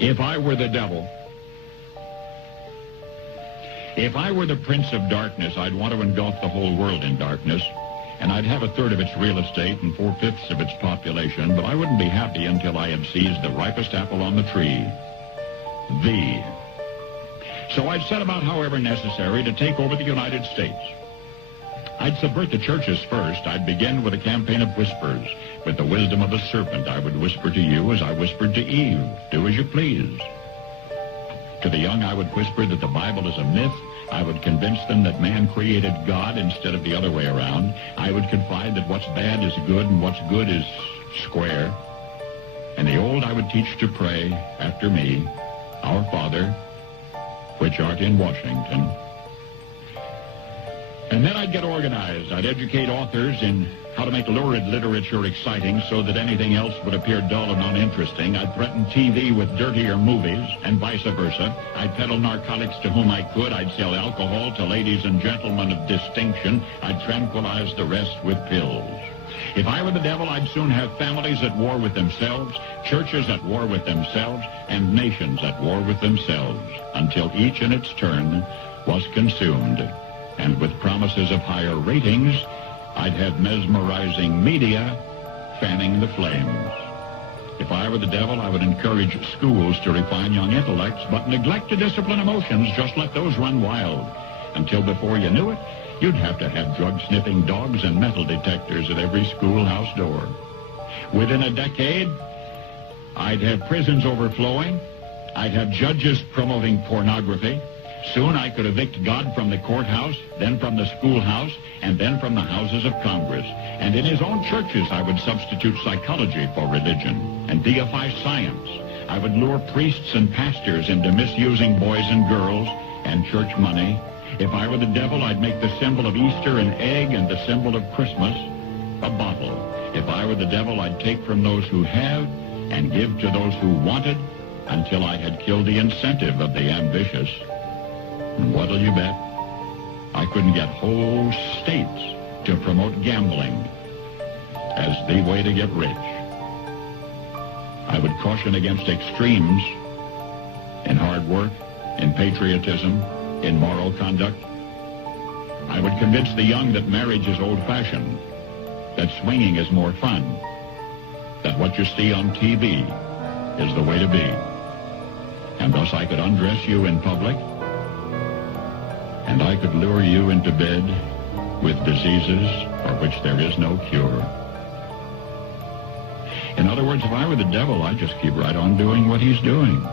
If I were the devil, if I were the prince of darkness, I'd want to engulf the whole world in darkness, and I'd have a third of its real estate and 4/5 of its population, but I wouldn't be happy until I had seized the ripest apple on the tree, thee. So I'd set about, however necessary, to take over the United States. I'd subvert the churches first. I'd begin with a campaign of whispers. With the wisdom of a serpent, I would whisper to you as I whispered to Eve, do as you please. To the young, I would whisper that the Bible is a myth. I would convince them that man created God instead of the other way around. I would confide that what's bad is good and what's good is square. And the old I would teach to pray after me, Our Father, which art in Washington. And then I'd get organized. I'd educate authors in how to make lurid literature exciting so that anything else would appear dull and uninteresting. I'd threaten TV with dirtier movies and vice versa. I'd peddle narcotics to whom I could. I'd sell alcohol to ladies and gentlemen of distinction. I'd tranquilize the rest with pills. If I were the devil, I'd soon have families at war with themselves, churches at war with themselves, and nations at war with themselves, until each in its turn was consumed. And with promises of higher ratings, I'd have mesmerizing media fanning the flames. If I were the devil, I would encourage schools to refine young intellects, but neglect to discipline emotions. Just let those run wild. Until before you knew it, you'd have to have drug-sniffing dogs and metal detectors at every schoolhouse door. Within a decade, I'd have prisons overflowing. I'd have judges promoting pornography. Soon I could evict God from the courthouse, then from the schoolhouse, and then from the houses of Congress. And in his own churches, I would substitute psychology for religion and deify science. I would lure priests and pastors into misusing boys and girls and church money. If I were the devil, I'd make the symbol of Easter an egg and the symbol of Christmas a bottle. If I were the devil, I'd take from those who have and give to those who wanted until I had killed the incentive of the ambitious. And what'll you bet? I couldn't get whole states to promote gambling as the way to get rich. I would caution against extremes in hard work, in patriotism, in moral conduct. I would convince the young that marriage is old-fashioned, that swinging is more fun, that what you see on TV is the way to be. And thus I could undress you in public, and I could lure you into bed with diseases for which there is no cure. In other words, if I were the devil, I'd just keep right on doing what he's doing.